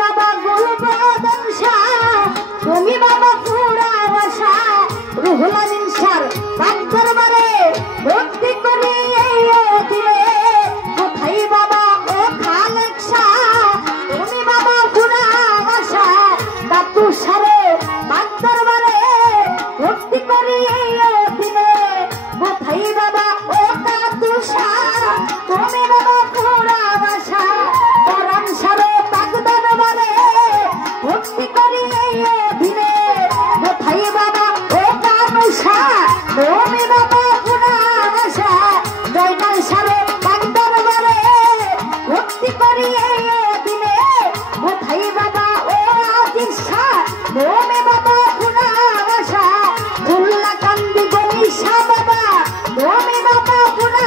বাবা গুলবদন শাহ, তুমি বাবা পুরা বাসা রুহুল আমিন শাহ পাক দরবারে ভক্তি করি এই দিলে। কোথায় বাবা ও খালেক শাহ, তুমি বাবা পুরা বাসা দাতু সারে পাক দরবারে ভক্তি করি এই দিলে। কোথায় বাবা ও দাতু শাহ, তুমি বাবা পুরা বাসা পরাণ সারে পাক দরবারে ভক্তি করি এই দিলে। কোথায় বাবা ও কানু শাহ, তুমি বাবা পুরা বাসা জয়নাল সারে পাক দরবারে ভক্তি করি এই দিলে। কোথায় বাবা ও আজিজ শাহ, তুমি বাবা পুরা বাসা উল্লা কান্দি গনি শাহ বাবা, তুমি বাবা পুরা